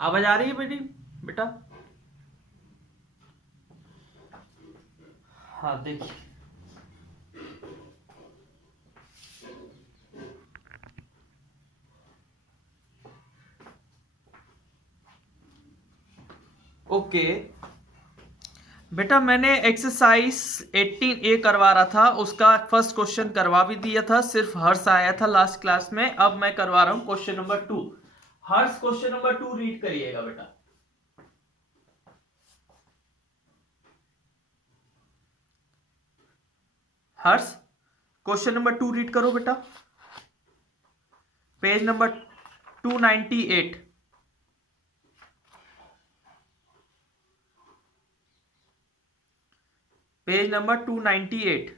आवाज आ रही है बेटी? बेटा हाँ देखिए, ओके बेटा, मैंने एक्सरसाइज 18A करवा रहा था, उसका फर्स्ट क्वेश्चन करवा भी दिया था, सिर्फ हर्ष आया था लास्ट क्लास में। अब मैं करवा रहा हूं क्वेश्चन नंबर 2। हर्ष क्वेश्चन नंबर 2 रीड करिएगा बेटा। हर्ष क्वेश्चन नंबर 2 रीड करो बेटा, पेज नंबर 298। Page number 298।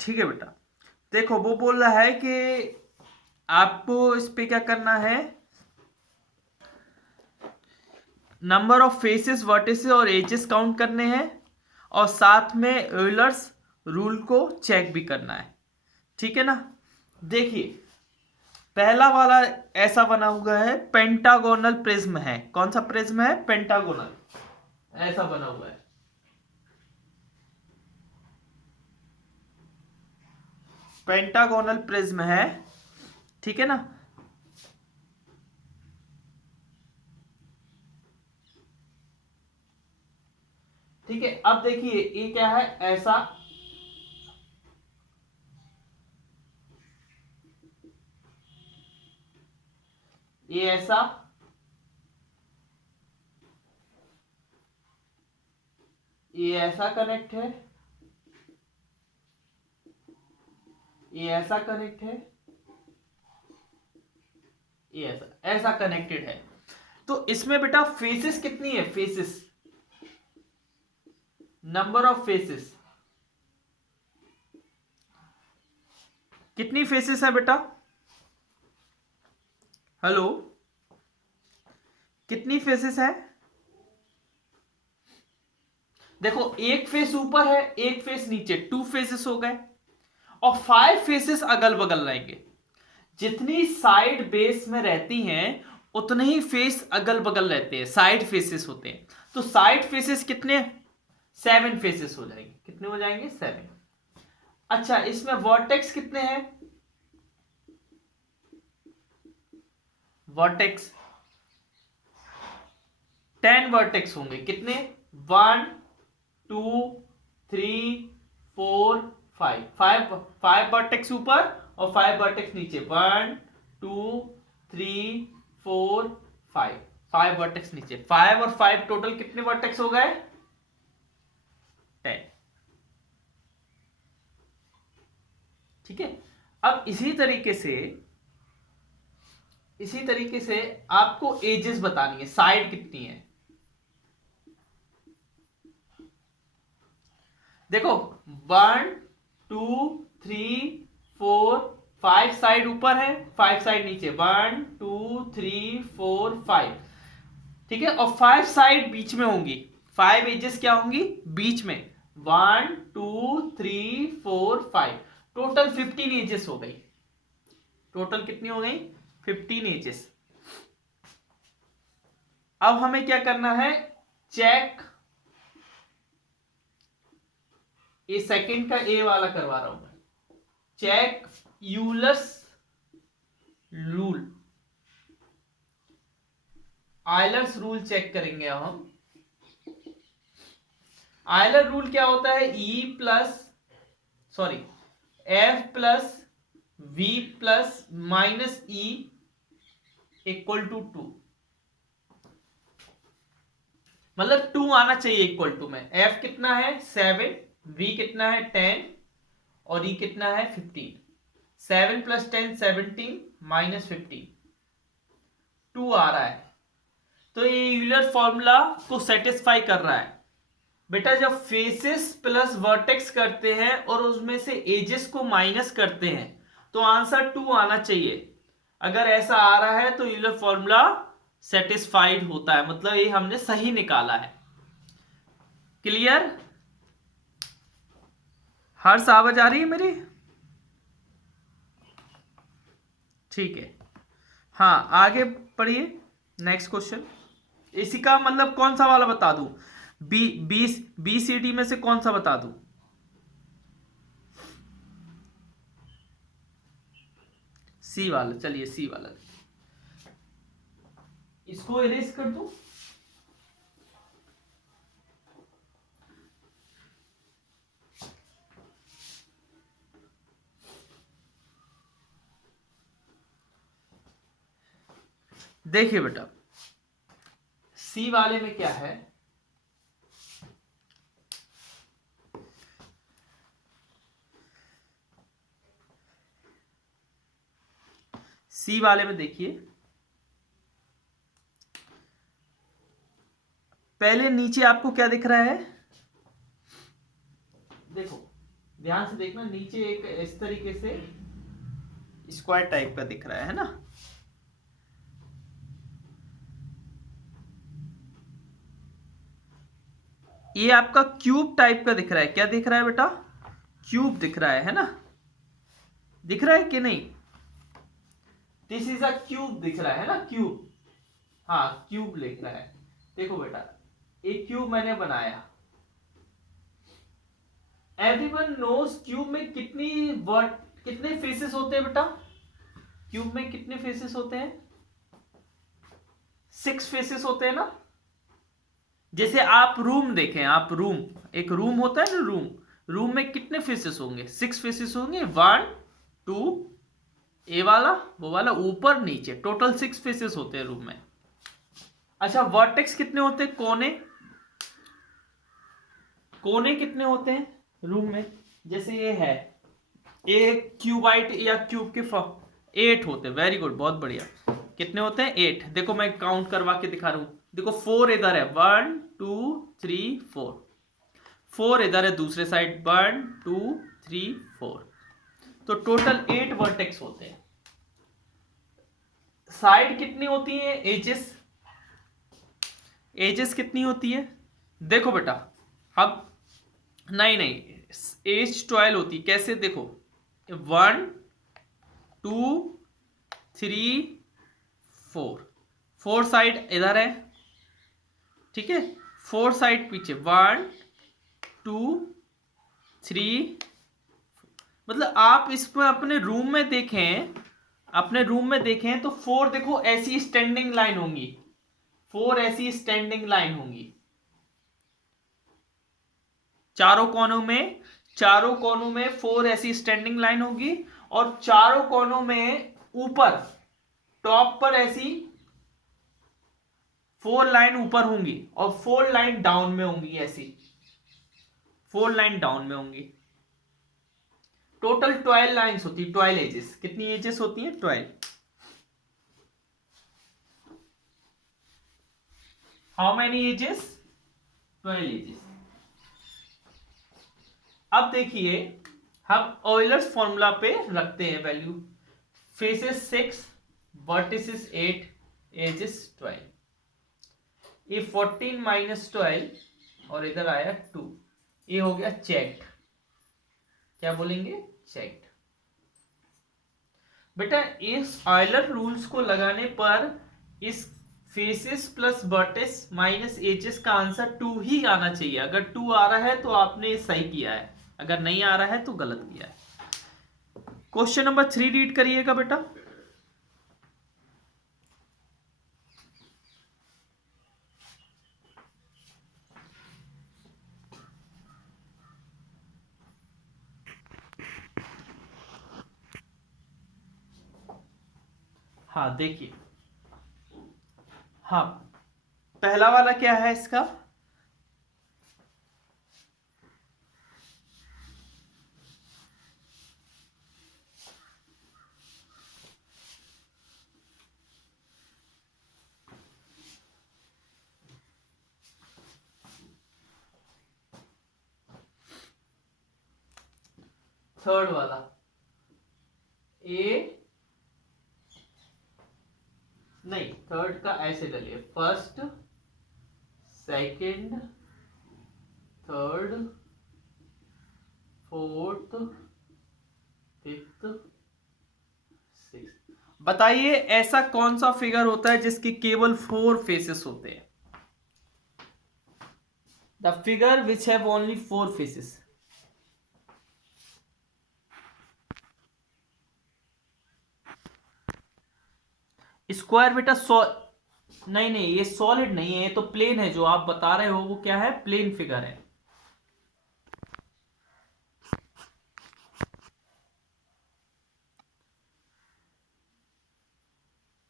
ठीक है बेटा, देखो वो बोल रहा है कि आपको इस पे क्या करना है, नंबर ऑफ फेसेस, वर्टिसेस और एजेस काउंट करने हैं, और साथ में यूलर्स रूल को चेक भी करना है। ठीक है ना? देखिए, पहला वाला ऐसा बना हुआ है, पेंटागोनल प्रिज्म है। कौन सा प्रिज्म है? पेंटागोनल, ऐसा बना हुआ है। पेंटागोनल प्रिज्म है, ठीक है ना? ठीक है, अब देखिए ये क्या है, ऐसा ये ऐसा, ये ऐसा कनेक्ट है, ये ऐसा कनेक्ट है, ये ऐसा ऐसा कनेक्टेड है। तो इसमें बेटा फेसेस कितनी है? फेसेस, नंबर ऑफ फेसेस, कितनी फेसेस है बेटा? हेलो, कितनी फेसेस है? देखो, एक फेस ऊपर है, एक फेस नीचे, 2 फेसेस हो गए, और 5 फेसेस अगल बगल रहेंगे। जितनी साइड बेस में रहती हैं उतने ही फेस अगल बगल रहते हैं, साइड फेसेस होते हैं। तो साइड फेसेस कितने? 7 फेसेस हो जाएंगे। कितने हो जाएंगे? 7। अच्छा, इसमें वर्टेक्स कितने हैं? वर्टेक्स 10 वर्टेक्स होंगे। कितने? 1 2 3 4 5, 5 वर्टेक्स ऊपर और 5 वर्टेक्स नीचे। 1 2 3 4 5, 5 वर्टेक्स नीचे। 5 और 5 टोटल कितने वर्टेक्स हो गए? 10। ठीक है, अब इसी तरीके से आपको एजेस बतानी है, साइड कितनी है। देखो, 1 2 3 4 5 साइड ऊपर है, 5 साइड नीचे। 1 2 3 4 5, ठीक है, और 5 साइड बीच में होंगी। 5 एजेस क्या होंगी? बीच में। 1 2 3 4 5, टोटल 15 एजेस हो गई। टोटल कितनी हो गई? 15 एजेस। अब हमें क्या करना है? चेक, ये सेकंड का ए वाला करवा रहा हूं मैं। Check Euler's rule, Euler's rule check करेंगे अब हम। आयलर रूल क्या होता है? E plus sorry F plus V plus minus E equal to 2। मतलब 2 आना चाहिए इक्वल टू में। एफ कितना है? 7, वी कितना है? 10, और ई कितना है? 15। 7 प्लस 10 17 माइनस 15, 2 आ रहा है। तो ये यूलर फॉर्मूला को सेटिस्फाई कर रहा है। बेटा जब फेसेस प्लस वर्टेक्स करते हैं और उसमें से एजेस को माइनस करते हैं तो आंसर 2 आना चाहिए। अगर ऐसा आ रहा है तो यूलर फॉर्मूला सेटिस्फाइड होता है, मतलब ये हमने सही निकाला है। क्लियर? हर्ष आवाज आ रही है मेरी? ठीक है। हाँ आगे पढ़िए नेक्स्ट क्वेश्चन। इसी का मतलब कौन सा वाला बता दूं? बी सी डी में से कौन सा बता दूं? सी वाला, चलिए सी वाला इसको इरेज कर दूं। देखिए बेटा सी वाले में क्या है, सी वाले में देखिए पहले नीचे आपको क्या दिख रहा है, देखो ध्यान से देखना, नीचे एक इस तरीके से स्क्वायर टाइप का दिख रहा है ना। ये आपका क्यूब टाइप का दिख रहा है, क्या दिख रहा है बेटा? क्यूब दिख रहा है ना? दिख रहा है कि नहीं? दिस इज अ क्यूब दिख रहा है ना, क्यूब। हाँ क्यूब लिख रहा है। देखो बेटा एक क्यूब मैंने बनाया। एवरीवन नोज क्यूब में कितने फेसेस होते हैं बेटा? क्यूब में कितने फेसेस होते हैं? 6 फेसेस होते हैं ना। जैसे आप रूम देखें, आप रूम, एक रूम होता है ना, रूम, रूम में कितने फेसेस होंगे? 6 फेसेस होंगे। 1 2 ए वाला, वो वाला, ऊपर नीचे, टोटल 6 फेसेस होते हैं रूम में। अच्छा वर्टेक्स कितने होते हैं? कोने, कोने कितने होते हैं रूम में? जैसे ये है एक क्यूबाइट या क्यूब के 8 होते हैं। वेरी गुड, बहुत बढ़िया। कितने होते हैं? 8। देखो मैं काउंट करवा के दिखा रहा हूं। देखो 4 इधर है, 1 2 3 4, 4 इधर है दूसरे साइड, 1 2 3 4, तो टोटल 8 वर्टेक्स होते हैं। साइड कितनी होती है? एजेस, एजेस कितनी होती है? देखो बेटा अब नहीं एज 12 होती। कैसे? देखो 1 2 3 4, 4 साइड इधर है, ठीक है, 4 साइड पीछे, 1 2 3, मतलब आप इसमें अपने रूम में देखें, अपने रूम में देखें तो 4 देखो ऐसी स्टैंडिंग लाइन होंगी, 4 ऐसी स्टैंडिंग लाइन होंगी चारों कोनों में, चारों कोनों में 4 ऐसी स्टैंडिंग लाइन होगी, और चारों कोनों में ऊपर टॉप पर ऐसी 4 लाइन ऊपर होंगी और 4 लाइन डाउन में होंगी, ऐसी 4 लाइन डाउन में होंगी। टोटल 12 लाइन्स होती, 12 एजेस। कितनी एजेस होती हैं? 12। How many edges? 12 एजेस। अब देखिए हम ऑयलर्स फॉर्मूला पे रखते हैं वैल्यू। Faces 6, vertices 8, edges 12। ये 14 माइनस 12 और इधर आया 2, ये हो गया चेक्ड। क्या बोलेंगे? चेक्ड। बेटा इस ऑयलर रूल्स को लगाने पर इस फेसेस प्लस वर्टेस माइनस एजेस का आंसर 2 ही आना चाहिए। अगर 2 आ रहा है तो आपने सही किया है, अगर नहीं आ रहा है तो गलत किया है। क्वेश्चन नंबर 3 रीड करिएगा बेटा। हाँ देखिए, हाँ पहला वाला क्या है इसका? थर्ड वाला ए, नहीं थर्ड का ऐसे डालिए, first second third fourth fifth sixth. बताइए ऐसा कौन सा फिगर होता है जिसके केवल 4 फेसेस होते हैं? The figure which have only 4 faces. Square बेटा नहीं नहीं, ये सॉलिड नहीं है, ये तो प्लेन है। जो आप बता रहे हो वो क्या है? प्लेन फिगर है।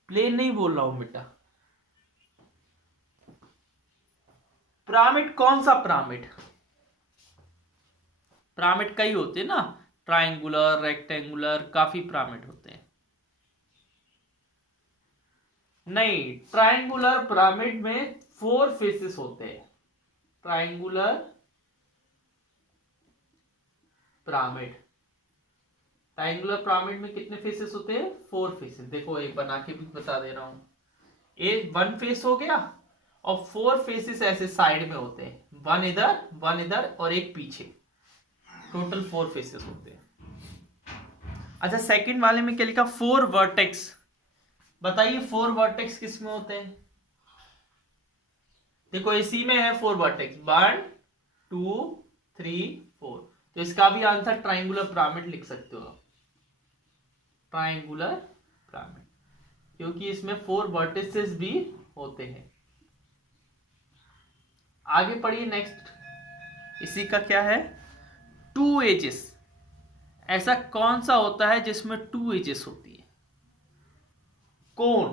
प्लेन नहीं बोल रहा हूं बेटा। पिरामिड कौन सा पिरामिड? पिरामिड कई होते हैं ना, ट्रायंगुलर, रेक्टेंगुलर, काफी पिरामिड होते हैं। नहीं, ट्रायंगुलर पिरामिड में 4 फेसेस होते हैं। ट्रायंगुलर पिरामिड, ट्रायंगुलर पिरामिड में कितने फेसेस होते हैं? 4 फेसेस। देखो एक बना के भी बता दे रहा हूं। एक 1 फेस हो गया और 4 फेसेस ऐसे साइड में होते हैं, 1 इधर और एक पीछे। टोटल 4 फेसेस होते हैं। अच्छा, सेकंड वाले में क्या लिखा? 4 वर्टेक्स। बताइए 4 वर्टेक्स किस में होते हैं? देखो इसी में है 4 वर्टेक्स, 1 2 3 4। तो इसका भी आंसर ट्रायंगुलर पिरामिड लिख सकते हो आप, ट्रायंगुलर पिरामिड, क्योंकि इसमें 4 वर्टिसेस भी होते हैं। आगे पढ़िए नेक्स्ट। इसी का क्या है? 2 एजेस। ऐसा कौन सा होता है जिसमें 2 एजेस होती है? कोन।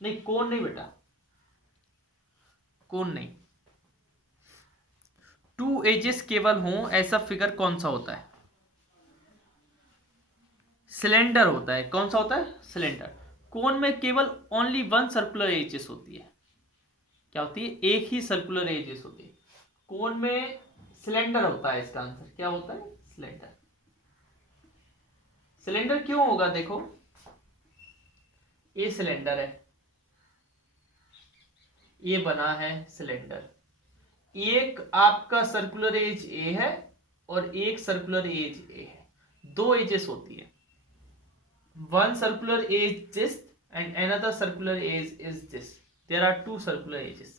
नहीं कोन नहीं बेटा, कोन नहीं। 2 एजेस केवल हों ऐसा फिगर कौन सा होता है? सिलेंडर होता है। कौन सा होता है? सिलेंडर। कोन में केवल ओनली 1 सर्कुलर एजेस होती है। क्या होती है? एक ही सर्कुलर एजेस होती है। कोन में सिलेंडर होता है। इसका आंसर क्या होता है? सिलेंडर। सिलेंडर क्यों होगा? देखो ये सिलेंडर है, ये बना है सिलेंडर। एक आपका सर्कुलर एज ए है और एक सर्कुलर एज ए है। 2 एजेस होती है। 1 circular edge this and another circular edge is this. There are 2 circular edges.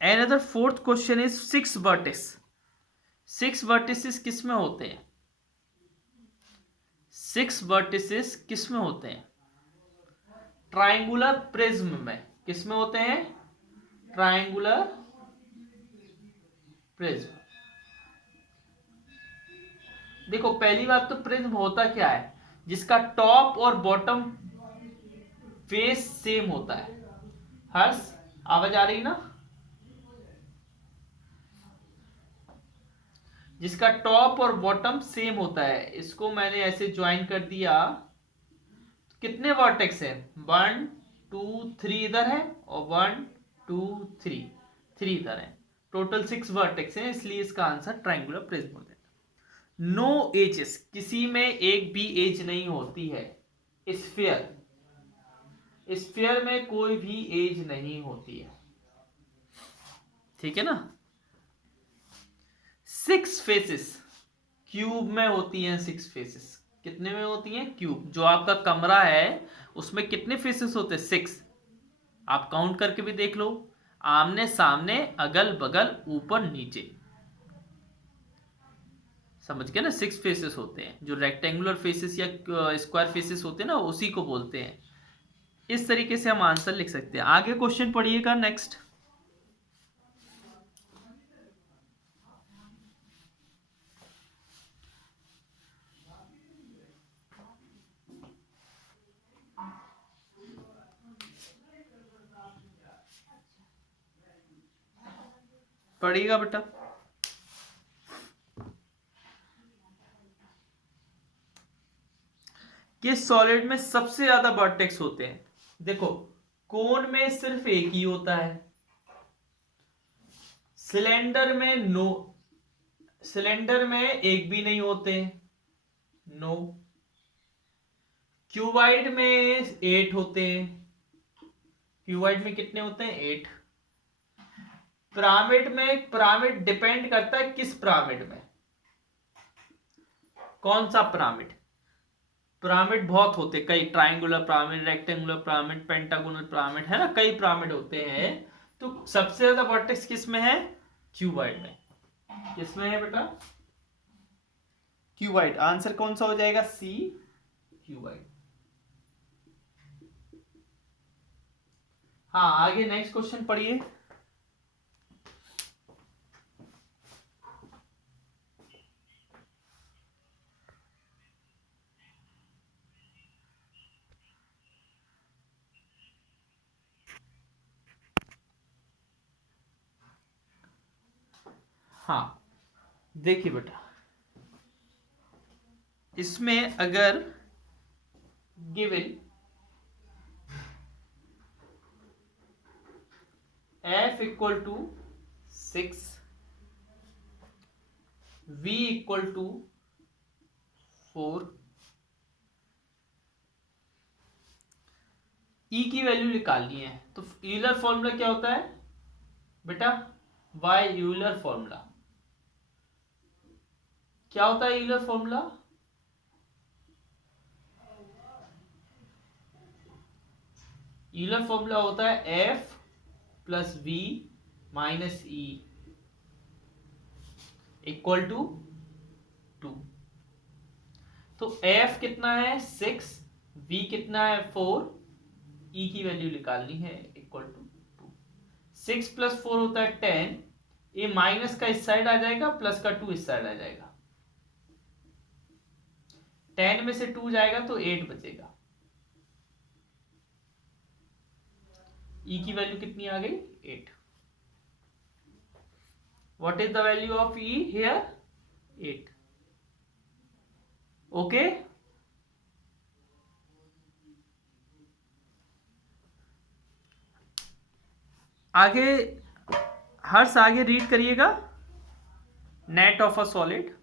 Another fourth question is 6 vertex. 6 vertices किस में होते हैं? 6 vertices किस में होते हैं? ट्रायंगुलर प्रिज्म में। किस में होते हैं? Triangular prism. देखो पहली बात तो प्रिज्म होता क्या है? जिसका टॉप और बॉटम फेस सेम होता है। हर्ष आवाज आ रही ना? जिसका टॉप और बॉटम सेम होता है, इसको मैंने ऐसे ज्वाइन कर दिया। कितने वर्टेक्स है? 1 2 3 इधर है और 1 2 3 3 इधर है। टोटल 6 वर्टेक्स हैं, इसलिए इसका आंसर ट्रायंगुलर प्रिज्म है। नो एजेस, किसी में एक भी एज नहीं होती है। स्फीयर, स्फीयर में कोई भी एज नहीं होती है। ठीक है ना? 6 फेसेस क्यूब में होती हैं। 6 फेसेस कितने में होती हैं? क्यूब। जो आपका कमरा है उसमें कितने फेसेस होते हैं? 6। आप काउंट करके भी देख लो, आमने सामने, अगल बगल, ऊपर नीचे। समझ गए ना? 6 फेसेस होते हैं। जो रेक्टेंगुलर फेसेस या स्क्वायर फेसेस होते हैं ना, उसी को बोलते हैं। इस तरीके से हम आंसर लिख सकते हैं। आगे क्वेश्चन पढ़िएगा नेक्स्ट। पढ़िएगा बेटा। किस सॉलिड में सबसे ज्यादा वर्टेक्स होते हैं? देखो कोन में सिर्फ एक ही होता है, सिलेंडर में एक भी नहीं होते, नो। क्यूबाइड में 8 होते हैं, क्यूबाइड में कितने होते हैं? 8। पिरामिड डिपेंड करता है किस पिरामिड में, कौन सा पिरामिड। पिरामिड बहुत होते, कई triangular pyramid, rectangular pyramid, pentagonal pyramid, है ना, कई पिरामिड होते हैं। तो सबसे ज्यादा वर्टेक्स किस में है? क्यूबाइड में। किसमें है बेटा? क्यूबाइड। आंसर कौन सा हो जाएगा? सी, क्यूबाइड। हाँ, आगे नेक्स्ट क्वेश्चन पढ़िए। हाँ, देखिए बेटा, इसमें अगर given F equal to 6, V equal to 4, E की वैल्यू निकालनी है, तो यूलर फॉर्मूला क्या होता है बेटा? By Euler formula. क्या होता है यूलर फॉर्मूला? यूलर फॉर्मूला होता है F plus V minus E equal to 2। तो F कितना है? 6, V कितना है? 4, E की वैल्यू निकालनी है इक्वल टू 2। 6 प्लस 4 होता है 10, ये माइनस का इस साइड आ जाएगा, प्लस का 2 इस साइड आ जाएगा। 10 में से 2 जाएगा तो 8 बचेगा। E की वैल्यू कितनी आ गई? 8। What is the value of E here? 8. Okay? आगे हर्ष आगे रीड करिएगा। Net of a solid.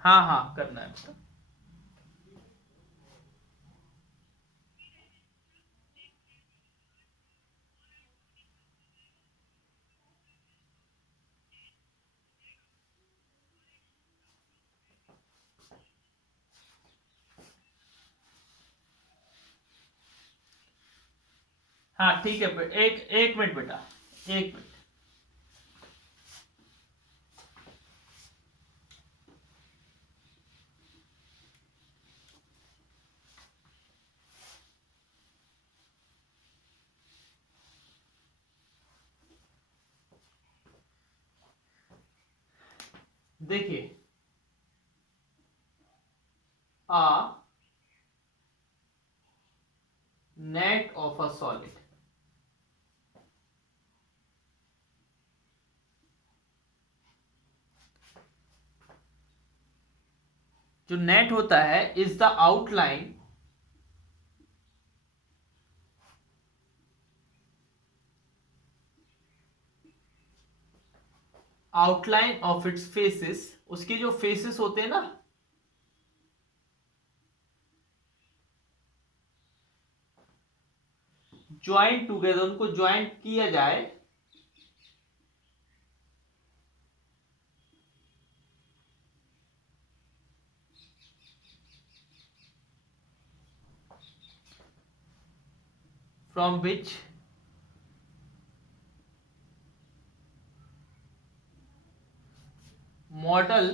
हाँ हाँ करना है बेटा। हाँ ठीक है, एक मिनट बेटा, एक मिनट। देखिए, आ नेट ऑफ अ सॉलिड, जो नेट होता है is the outline of its faces, उसके जो फेसेस होते हैं ना, ज्वाइंट टुगेदर, उनको ज्वाइंट किया जाए from which model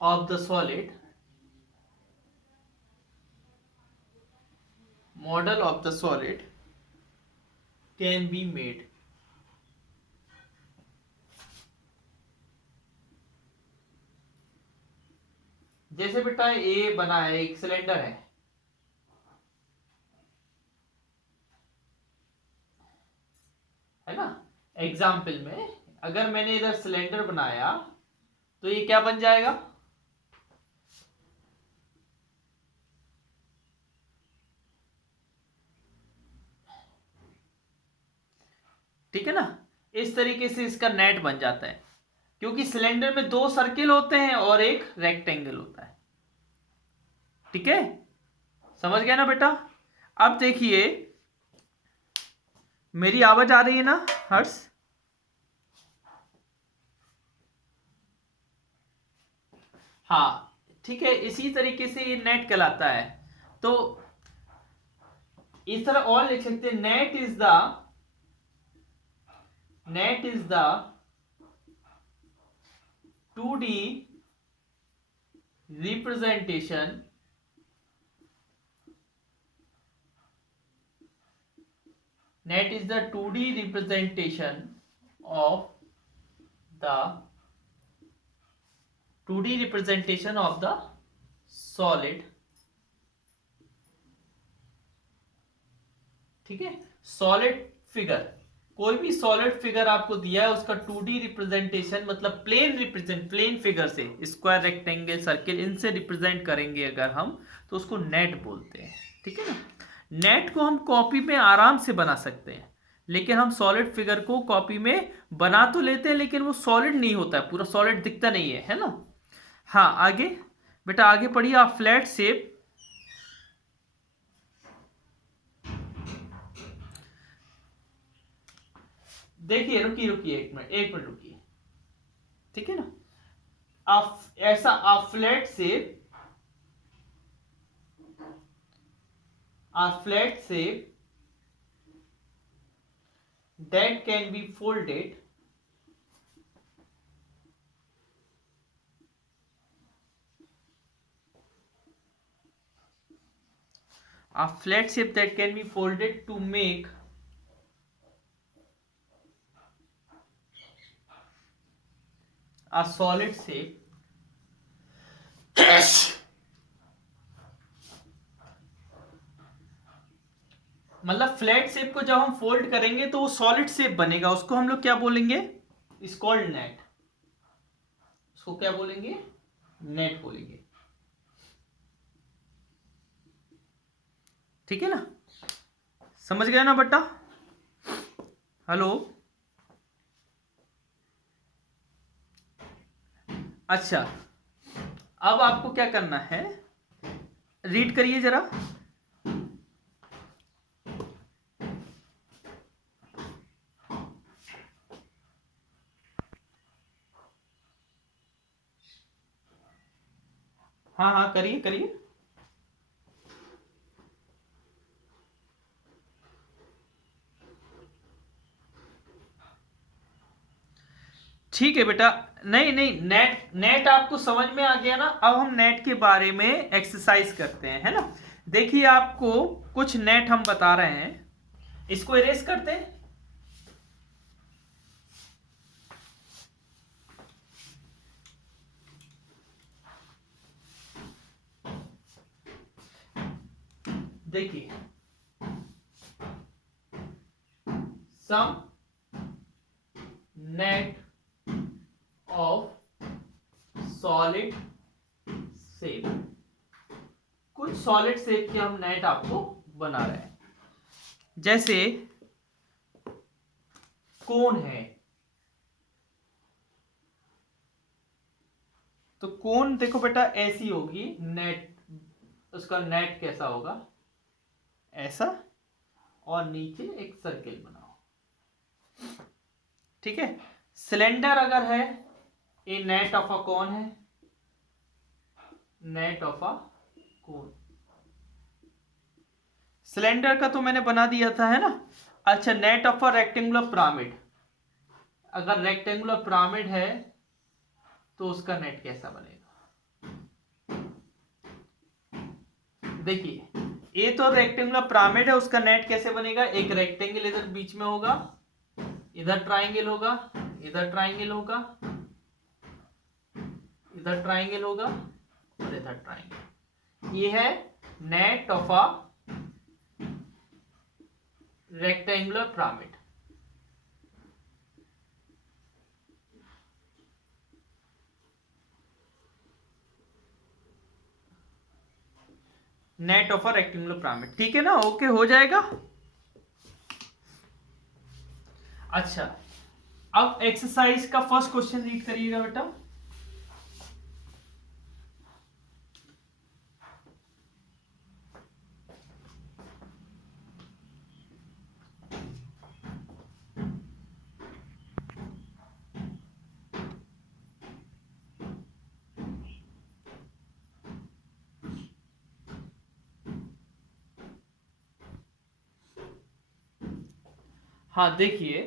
of the solid, model of the solid can be made। जैसे बेटा ये बना है, एक सिलेंडर है ना। एग्जाम्पल में अगर मैंने इधर सिलेंडर बनाया तो ये क्या बन जाएगा? ठीक है ना। इस तरीके से इसका नेट बन जाता है, क्योंकि सिलेंडर में 2 सर्किल होते हैं और एक रेक्टेंगल होता है। ठीक है, समझ गया ना बेटा। अब देखिए, मेरी आवाज आ रही है ना हर्ष? हाँ, ठीक है, इसी तरीके से ये नेट कहलाता है। तो इस तरह और लिख सकते हैं, net is the 2D representation net is the 2D representation of the 2D representation of the solid। ठीक है, सॉलिड फिगर, कोई भी सॉलिड फिगर आपको दिया है उसका 2D रिप्रेजेंटेशन, मतलब प्लेन फिगर से, स्क्वायर, रेक्टेंगल, सर्किल, इनसे रिप्रेजेंट करेंगे अगर हम, तो उसको नेट बोलते हैं। ठीक है ना। नेट को हम कॉपी में आराम से बना सकते हैं, लेकिन हम सॉलिड फिगर को कॉपी में बना तो लेते हैं, लेकिन वो सॉलिड नहीं होता है, पूरा सॉलिड दिखता नहीं है, है ना। हाँ, आगे बेटा, आगे पढ़िए आप। फ्लैट शेप, देखिए, रुकिए एक मिनट रुकिए। ठीक है ना। आप ऐसा, आप flat shape, that can be folded to make a solid shape मतलब फ्लैट शेप को जब हम फोल्ड करेंगे तो वो सॉलिड शेप बनेगा, उसको हम लोग क्या बोलेंगे? Is called net. उसको क्या बोलेंगे? नेट बोलेंगे। ठीक है ना, समझ गए ना बेटा? हेलो, अच्छा, अब आपको क्या करना है, रीड करिए जरा। हाँ हाँ, करिए। ठीक है बेटा, नहीं, नेट आपको समझ में आ गया ना। अब हम नेट के बारे में एक्सरसाइज करते हैं, है ना। देखिए, आपको कुछ नेट हम बता रहे हैं, इसको इरेज करते हैं। देखिए, सम नेट ऑफ सॉलिड शेप, कुछ सॉलिड शेप के हम नेट आपको बना रहे हैं। जैसे कोन है, तो कोन देखो बेटा ऐसी होगी नेट, उसका नेट कैसा होगा? ऐसा, और नीचे एक सर्किल बनाओ। ठीक है। सिलेंडर अगर है, ये नेट ऑफ अ कौन है? Net of a cone. Cylinder का तो मैंने बना दिया था, है ना। अच्छा, net of a rectangular pyramid, अगर रेक्टेंगुलर पिरामिड है तो उसका नेट कैसा बनेगा? देखिए, ये तो रेक्टेंगुलर पिरामिड है, उसका नेट कैसे बनेगा? एक रेक्टेंगल इधर बीच में होगा, इधर ट्राइंगल होगा, इधर ट्राइंगल होगा, इधर ट्राइंगल होगा, और इधर ट्राइंगल। ये है net of a rectangular pyramid. Net of a rectangular pyramid, ठीक है ना। ओके, हो जाएगा। अच्छा, अब एक्सरसाइज का फर्स्ट क्वेश्चन रीड करिएगा बेटा। हाँ देखिए,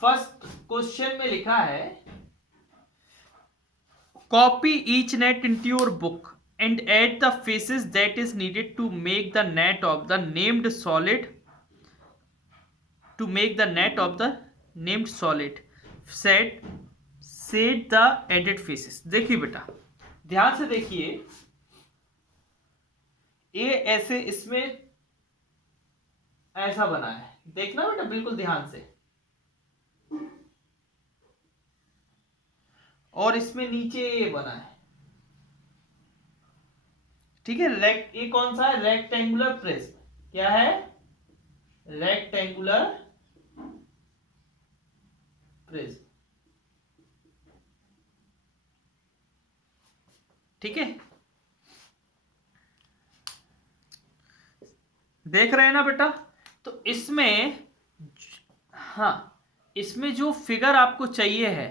फर्स्ट क्वेश्चन में लिखा है copy each net into your book and add the faces that is needed to make the net of the named solid set the added faces। देखिए बेटा, ध्यान से देखिए, ये ऐसे इसमें ऐसा बना है, देखना बेटा बिल्कुल ध्यान से, और इसमें नीचे ये बना है, ठीक है। ये कौन सा है? Rectangular prism. क्या है? रेक्टेंगुलर प्रिज्म, ठीक है। देख रहे हैं ना बेटा? तो इसमें, हाँ, इसमें जो फिगर आपको चाहिए है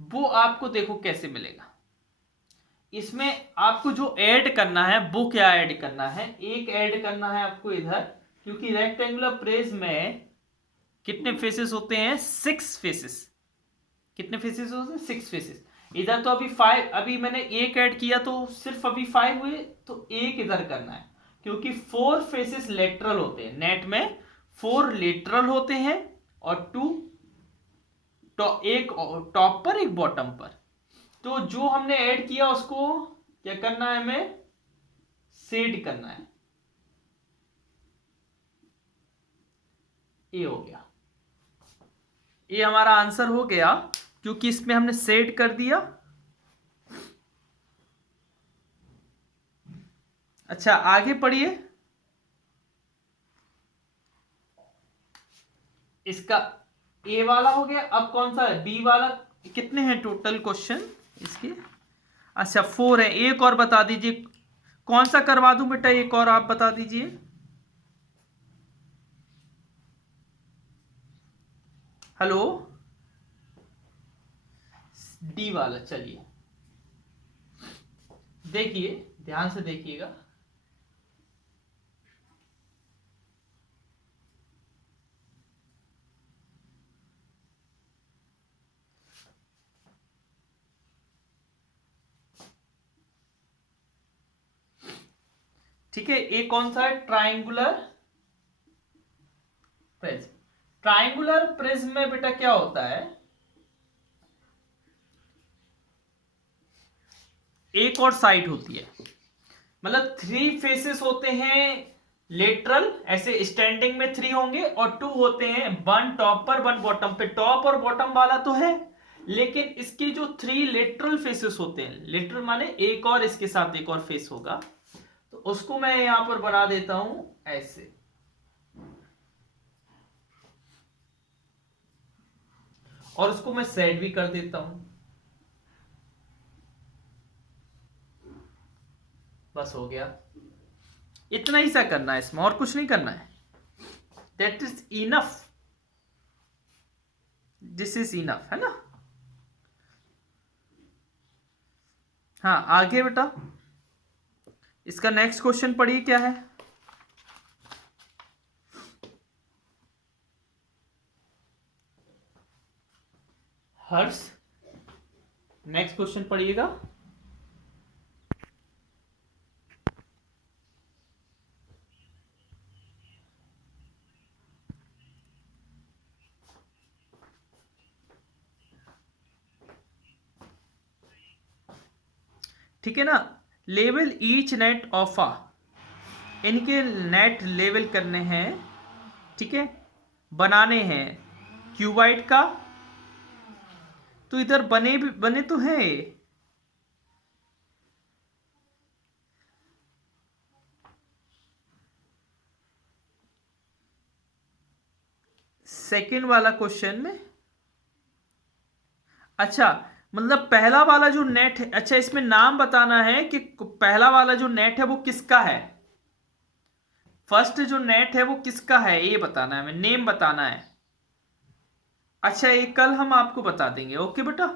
वो आपको देखो कैसे मिलेगा। इसमें आपको जो ऐड करना है वो क्या ऐड करना है? एक ऐड करना है आपको इधर, क्योंकि रेक्टेंगुलर प्रिज्म में कितने फेसेस होते हैं? 6 फेसेस। कितने फेसेस होते हैं? 6 फेसेस। इधर तो अभी 5, अभी मैंने एक ऐड किया तो सिर्फ अभी 5 हुए, तो एक इधर करना है, क्योंकि 4 फेसेस लेटरल होते हैं। नेट में 4 लेटरल होते हैं और 2 एक टॉप पर, एक बॉटम पर। तो जो हमने ऐड किया उसको क्या करना है? हमें शेड करना है। ये हो गया, ये हमारा आंसर हो गया, क्योंकि इसमें हमने शेड कर दिया। अच्छा, आगे पढ़िए। इसका ए वाला हो गया। अब कौन सा है? बी वाला। कितने हैं टोटल क्वेश्चन इसके? अच्छा, 4 है। एक और बता दीजिए, कौन सा करवा दूं बेटा? एक और आप बता दीजिए। हेलो, डी वाला। चलिए देखिए, ध्यान से देखिएगा। ठीक है, ये कौन सा है? Triangular prism. ट्राइंगुलर प्रिज्म में बेटा क्या होता है? एक और साइड होती है, मतलब 3 फेसेस होते हैं लेटरल, ऐसे स्टैंडिंग में 3 होंगे, और 2 होते हैं, 1 टॉप पर 1 बॉटम पे। टॉप और बॉटम वाला तो है, लेकिन इसके जो 3 लेटरल फेसेस होते हैं, लेटरल माने एक और इसके साथ एक और फेस होगा, तो उसको मैं यहां पर बना देता हूं ऐसे, और उसको मैं सेट भी कर देता हूं। बस हो गया। इतना ही सा करना है इसमें, और कुछ नहीं करना है। That is enough, this is enough, है ना? हाँ, आगे बेटा इसका नेक्स्ट क्वेश्चन पढ़िए, क्या है? हर्ष, नेक्स्ट क्वेश्चन पढ़िएगा। ठीक है ना? लेवल ईच नेट ऑफ आ, इनके नेट लेवल करने हैं, ठीक है, बनाने हैं क्यूबाइट का। तो इधर बने तो हैं, सेकंड वाला क्वेश्चन में, अच्छा मतलब पहला वाला जो नेट है, अच्छा इसमें नाम बताना है कि पहला वाला जो नेट है वो किसका है, फर्स्ट जो नेट है वो किसका है ये बताना है, हमें नेम बताना है। अच्छा ये कल हम आपको बता देंगे, ओके बेटा।